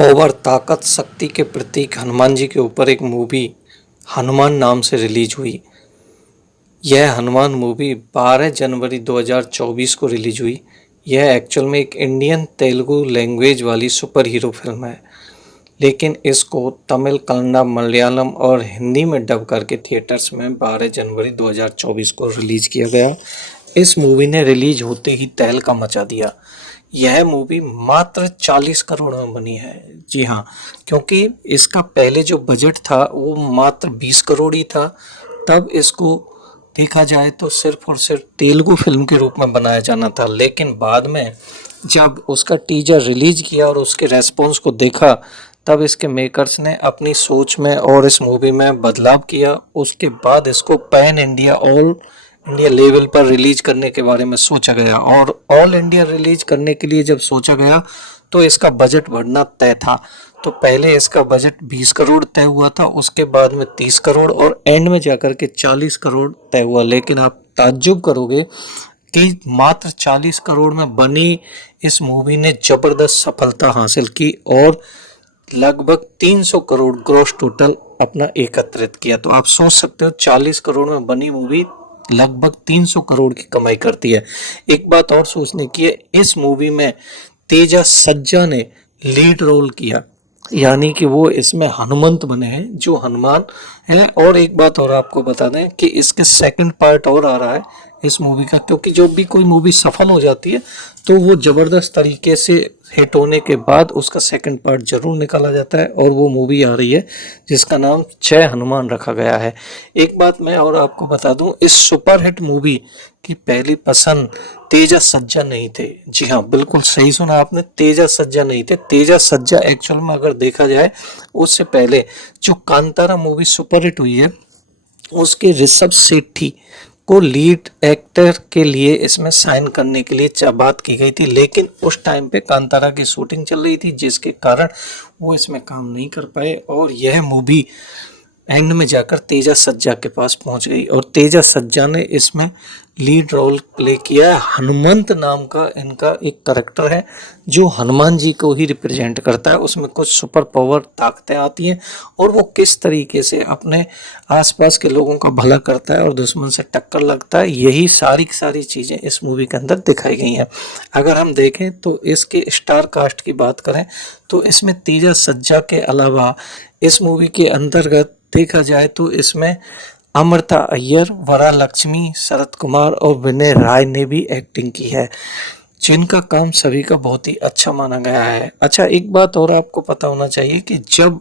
Power ताकत शक्ति के प्रतीक हनुमान जी के ऊपर एक मूवी हनुमान नाम से रिलीज हुई। यह हनुमान मूवी 12 जनवरी 2024 को रिलीज हुई। यह एक्चुअल में एक इंडियन तेलुगु लैंग्वेज वाली सुपर हीरो फिल्म है, लेकिन इसको तमिल, कन्नड़ा, मलयालम और हिंदी में डब करके थिएटर्स में 12 जनवरी 2024 को रिलीज किया गया। इस मूवी ने रिलीज होते ही तहलका मचा दिया। यह मूवी मात्र 40 करोड़ में बनी है। जी हाँ, क्योंकि इसका पहले जो बजट था वो मात्र 20 करोड़ ही था। तब इसको देखा जाए तो सिर्फ और सिर्फ तेलुगु फिल्म के रूप में बनाया जाना था, लेकिन बाद में जब उसका टीजर रिलीज किया और उसके रेस्पॉन्स को देखा, तब इसके मेकर्स ने अपनी सोच में और इस मूवी में बदलाव किया। उसके बाद इसको pan India all India level पर रिलीज करने के बारे में सोचा गया, और ऑल इंडिया रिलीज करने के लिए जब सोचा गया तो इसका बजट बढ़ना तय था। तो पहले इसका बजट 20 करोड़ तय हुआ था, उसके बाद में 30 करोड़ और एंड में जाकर के 40 करोड़ तय हुआ। लेकिन आप ताज्जुब करोगे कि मात्र 40 करोड़ में बनी इस मूवी ने जबरदस्त सफलता हासिल की और लगभग 300 करोड़ ग्रॉस टोटल अपना एकत्रित किया। तो आप सोच सकते हो 40 करोड़ में बनी मूवी लगभग 300 करोड़ की कमाई करती है। एक बात और सोचने की है, इस मूवी में तेजा सज्जा ने लीड रोल किया, यानी कि वो इसमें हनुमंत बने हैं, जो हनुमान है। और एक बात और आपको बता दें कि इसके सेकंड पार्ट और आ रहा है इस मूवी का, क्योंकि जो भी कोई मूवी सफल हो जाती है तो वो जबरदस्त तरीके से हिट होने के बाद उसका सेकंड पार्ट जरूर निकाला जाता है, और वो मूवी आ रही है जिसका नाम जय हनुमान रखा गया है। एक बात मैं और आपको बता दूं, इस सुपरहिट मूवी की पहली पसंद तेजा सज्जा नहीं थे। जी हाँ, बिल्कुल सही सुना आपने, तेजा सज्जा नहीं थे। तेजा सज्जा एक्चुअल में अगर देखा जाए उससे पहले जो कांतारा मूवी सुपरहिट हुई है उसके ऋषभ सेठी को लीड एक्टर के लिए इसमें साइन करने के लिए बात की गई थी, लेकिन उस टाइम पे कांतारा की शूटिंग चल रही थी, जिसके कारण वो इसमें काम नहीं कर पाए और यह मूवी एंड में जाकर तेजा सज्जा के पास पहुंच गई और तेजा सज्जा ने इसमें लीड रोल प्ले किया है। हनुमंत नाम का इनका एक कैरेक्टर है जो हनुमान जी को ही रिप्रेजेंट करता है। उसमें कुछ सुपर पावर ताकतें आती हैं और वो किस तरीके से अपने आसपास के लोगों का भला करता है और दुश्मन से टक्कर लगता है, यही सारी सारी चीज़ें इस मूवी के अंदर दिखाई गई हैं। अगर हम देखें तो इसके स्टार कास्ट की बात करें तो इसमें तेजा सज्जा के अलावा इस मूवी के अंतर्गत देखा जाए तो इसमें अमृता अय्यर, वरालक्ष्मी, शरद कुमार और विनय राय ने भी एक्टिंग की है, जिनका काम सभी का बहुत ही अच्छा माना गया है। अच्छा, एक बात और आपको पता होना चाहिए कि जब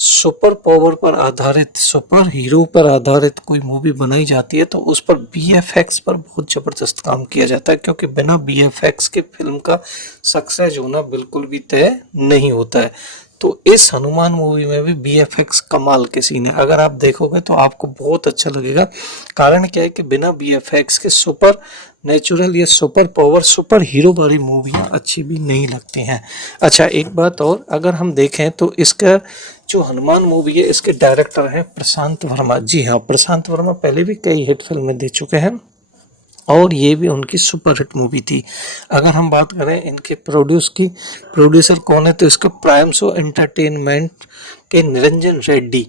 सुपर पावर पर आधारित, सुपर हीरो पर आधारित कोई मूवी बनाई जाती है तो उस पर बीएफएक्स पर बहुत जबरदस्त काम किया जाता है, क्योंकि बिना बीएफएक्स के फिल्म का सक्सेस होना बिल्कुल भी तय नहीं होता है। तो इस हनुमान मूवी में भी बीएफएक्स कमाल के सीन है। अगर आप देखोगे तो आपको बहुत अच्छा लगेगा। कारण क्या है कि बिना बीएफएक्स के सुपर नेचुरल या सुपर पावर सुपर हीरो वाली मूवियाँ अच्छी भी नहीं लगती हैं। अच्छा, एक बात और, अगर हम देखें तो इसका जो हनुमान मूवी है इसके डायरेक्टर हैं प्रशांत वर्मा। जी हाँ, प्रशांत वर्मा पहले भी कई हिट फिल्में दे चुके हैं और ये भी उनकी सुपरहिट मूवी थी। अगर हम बात करें इनके प्रोड्यूसर कौन है तो इसके प्राइम शो एंटरटेनमेंट के निरंजन रेड्डी,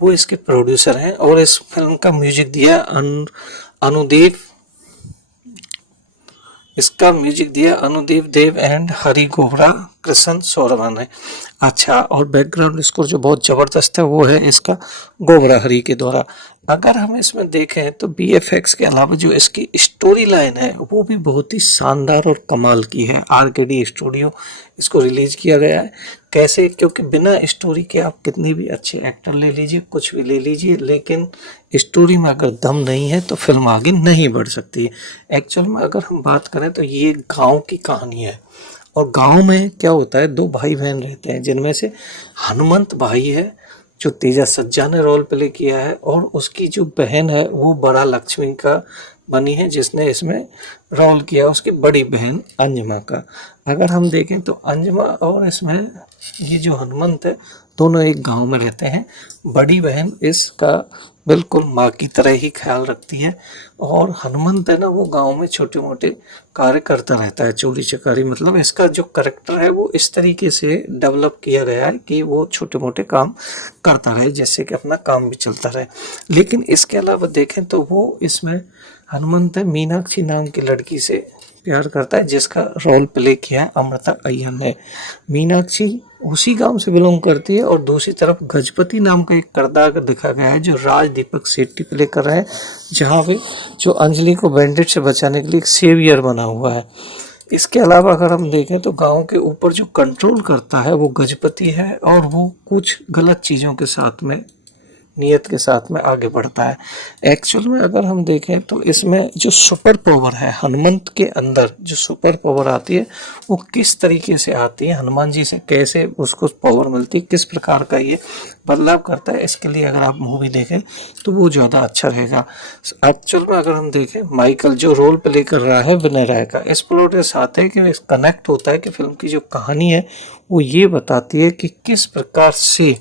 वो इसके प्रोड्यूसर हैं और इस फिल्म का म्यूजिक दिया अनुदेव इसका म्यूजिक दिया अनुदेव देव एंड हरि गोबरा कृष्ण सौरवा ने। अच्छा, और बैकग्राउंड स्कोर जो बहुत ज़बरदस्त है वो है इसका गोबरा हरि के द्वारा। अगर हम इसमें देखें तो बीएफएक्स के अलावा जो इसकी स्टोरी लाइन है वो भी बहुत ही शानदार और कमाल की है। आरकेडी स्टूडियो इसको रिलीज किया गया है। कैसे? क्योंकि बिना स्टोरी के आप कितने भी अच्छे एक्टर ले लीजिए, कुछ भी ले लीजिए, लेकिन स्टोरी में अगर दम नहीं है तो फिल्म आगे नहीं बढ़ सकती। एक्चुअल में अगर हम बात करें तो ये गांव की कहानी है और गांव में क्या होता है, दो भाई बहन रहते हैं, जिनमें से हनुमंत भाई है जो तेजा सज्जा ने रोल प्ले किया है और उसकी जो बहन है वो बड़ा लक्ष्मी का बनी है, जिसने इसमें रोल किया उसकी बड़ी बहन अंजमा का। अगर हम देखें तो अंजमा और इसमें ये जो हनुमंत है दोनों एक गांव में रहते हैं। बड़ी बहन इसका बिल्कुल माँ की तरह ही ख्याल रखती है और हनुमंत है ना वो गांव में छोटे मोटे कार्य करता रहता है, चोरी चकारी। मतलब इसका जो करेक्टर है वो इस तरीके से डेवलप किया गया है कि वो छोटे मोटे काम करता रहे, जैसे कि अपना काम भी चलता रहे। लेकिन इसके अलावा देखें तो वो इसमें हनुमंत है मीनाक्षी नाम की लड़की से प्यार करता है, जिसका रोल प्ले किया है अमृता अय्यर ने। मीनाक्षी उसी गांव से बिलोंग करती है और दूसरी तरफ गजपति नाम का एक किरदार दिखा गया है जो राज दीपक सेठी प्ले कर रहा है, जहां पे जो अंजलि को बैंडेड से बचाने के लिए एक सेवियर बना हुआ है। इसके अलावा अगर हम देखें तो गांव के ऊपर जो कंट्रोल करता है वो गजपति है और वो कुछ गलत चीज़ों के साथ में नियत के साथ में आगे बढ़ता है। एक्चुअल में अगर हम देखें तो इसमें जो सुपर पावर है हनुमंत के अंदर, जो सुपर पावर आती है वो किस तरीके से आती है, हनुमान जी से कैसे उसको पावर मिलती है, किस प्रकार का ये बदलाव करता है, इसके लिए अगर आप मूवी देखें तो वो ज़्यादा अच्छा रहेगा। एक्चुअल में अगर हम देखें माइकल जो रोल प्ले कर रहा है विनय राय का, इस प्लॉट के साथ है कि कनेक्ट होता है कि फिल्म की जो कहानी है वो ये बताती है कि किस प्रकार से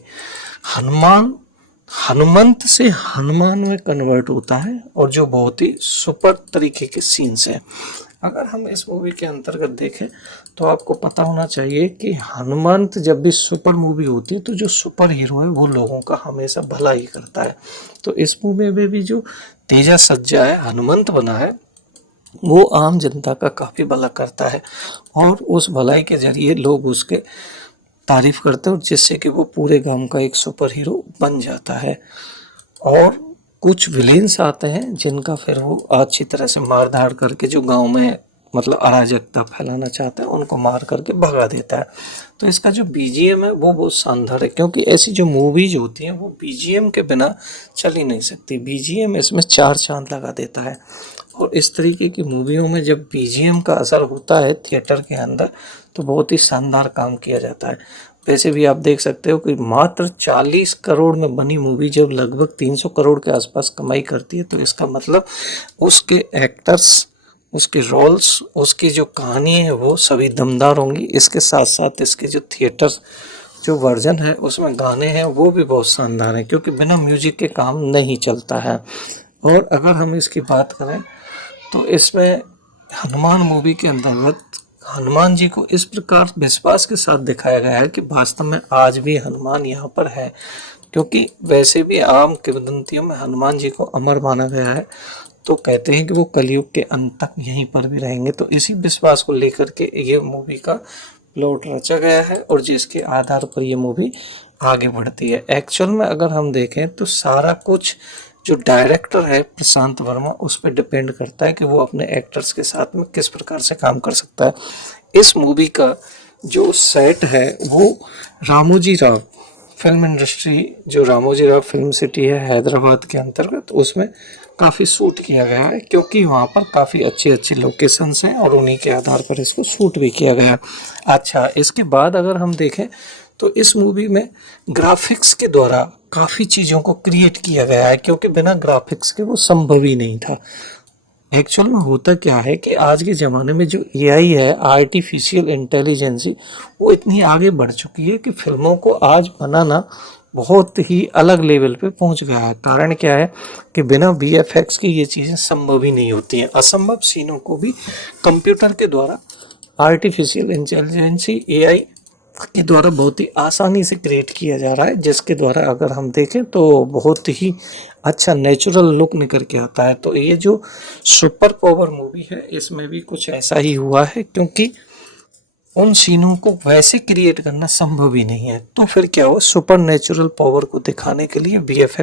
हनुमंत से हनुमान में कन्वर्ट होता है और जो बहुत ही सुपर तरीके के सीन्स हैं। अगर हम इस मूवी के अंतर्गत देखें तो आपको पता होना चाहिए कि हनुमंत जब भी सुपर मूवी होती है तो जो सुपर हीरो है वो लोगों का हमेशा भला ही करता है। तो इस मूवी में भी जो तेजा सज्जा है हनुमंत बना है वो आम जनता का काफ़ी भला करता है और उस भलाई के जरिए लोग उसके तारीफ करते हैं और जिससे कि वो पूरे गांव का एक सुपर हीरो बन जाता है। और कुछ विलेन्स आते हैं जिनका फिर वो अच्छी तरह से मार धाड़ करके जो गांव में मतलब अराजकता फैलाना चाहते हैं उनको मार करके भगा देता है। तो इसका जो बीजीएम है वो बहुत शानदार है, क्योंकि ऐसी जो मूवीज होती हैं वो बीजीएम के बिना चल ही नहीं सकती। बीजीएम इसमें 4 चांद लगा देता है और इस तरीके की मूवियों में जब बीजीएम का असर होता है थिएटर के अंदर तो बहुत ही शानदार काम किया जाता है। वैसे भी आप देख सकते हो कि मात्र 40 करोड़ में बनी मूवी जब लगभग 300 करोड़ के आसपास कमाई करती है तो इसका मतलब उसके एक्टर्स, उसके रोल्स, उसकी जो कहानी है वो सभी दमदार होंगी। इसके साथ साथ इसके जो थिएटर जो वर्जन है उसमें गाने हैं वो भी बहुत शानदार हैं, क्योंकि बिना म्यूजिक के काम नहीं चलता है। और अगर हम इसकी बात करें तो इसमें हनुमान मूवी के अंतर्गत हनुमान जी को इस प्रकार विश्वास के साथ दिखाया गया है कि वास्तव में आज भी हनुमान यहाँ पर है, क्योंकि वैसे भी आम किंवदंतियों में हनुमान जी को अमर माना गया है। तो कहते हैं कि वो कलयुग के अंत तक यहीं पर भी रहेंगे। तो इसी विश्वास को लेकर के ये मूवी का प्लॉट रचा गया है और जिसके आधार पर ये मूवी आगे बढ़ती है। एक्चुअल में अगर हम देखें तो सारा कुछ जो डायरेक्टर है प्रशांत वर्मा उस पर डिपेंड करता है कि वो अपने एक्टर्स के साथ में किस प्रकार से काम कर सकता है। इस मूवी का जो सेट है वो रामोजी राव फिल्म इंडस्ट्री, जो रामोजी राव फिल्म सिटी है हैदराबाद के अंतर्गत, उसमें काफ़ी शूट किया गया है, क्योंकि वहाँ पर काफ़ी अच्छी अच्छी लोकेशंस हैं और उन्हीं के आधार पर इसको शूट भी किया गया। अच्छा, इसके बाद अगर हम देखें तो इस मूवी में ग्राफिक्स के द्वारा काफ़ी चीज़ों को क्रिएट किया गया है, क्योंकि बिना ग्राफिक्स के वो संभव ही नहीं था। एक्चुअल में होता क्या है कि आज के ज़माने में जो एआई है, आर्टिफिशियल इंटेलिजेंसी, वो इतनी आगे बढ़ चुकी है कि फिल्मों को आज बनाना बहुत ही अलग लेवल पे पहुंच गया है। कारण क्या है कि बिना वीएफएक्स की ये चीज़ें संभव ही नहीं होती हैं। असंभव सीनों को भी कंप्यूटर के द्वारा, आर्टिफिशियल इंटेलिजेंसी एआई के द्वारा बहुत ही आसानी से क्रिएट किया जा रहा है, जिसके द्वारा अगर हम देखें तो बहुत ही अच्छा नेचुरल लुक निकल के आता है। तो ये जो सुपर पावर मूवी है इसमें भी कुछ ऐसा ही हुआ है, क्योंकि उन सीनों को वैसे क्रिएट करना संभव ही नहीं है। तो फिर क्या हुआ, सुपर नेचुरल पावर को दिखाने के लिए वीएफएक्स